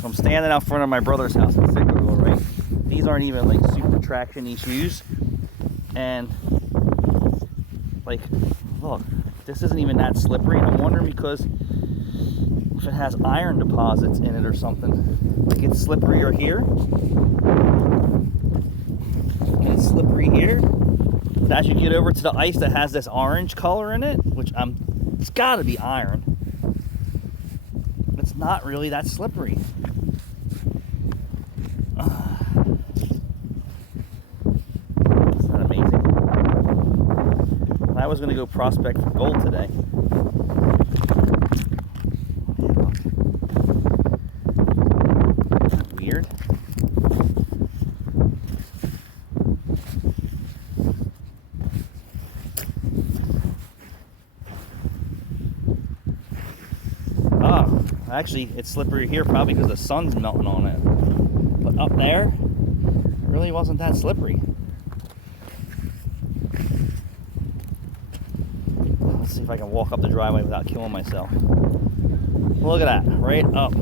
So I'm standing out front of my brother's house in Sicklerville, right? These aren't even like super traction-y shoes. And like, look, this isn't even that slippery. I'm wondering because if it has iron deposits in it or something. Like it's slipperier here. And it's slippery here. But as you get over to the ice that has this orange color in it, which it's gotta be iron. It's not really that slippery. Isn't that amazing? I was gonna go prospect for gold today. Weird. Actually, it's slippery here probably because the sun's melting on it. But up there, it really wasn't that slippery. Let's see if I can walk up the driveway without killing myself. Look at that, right up.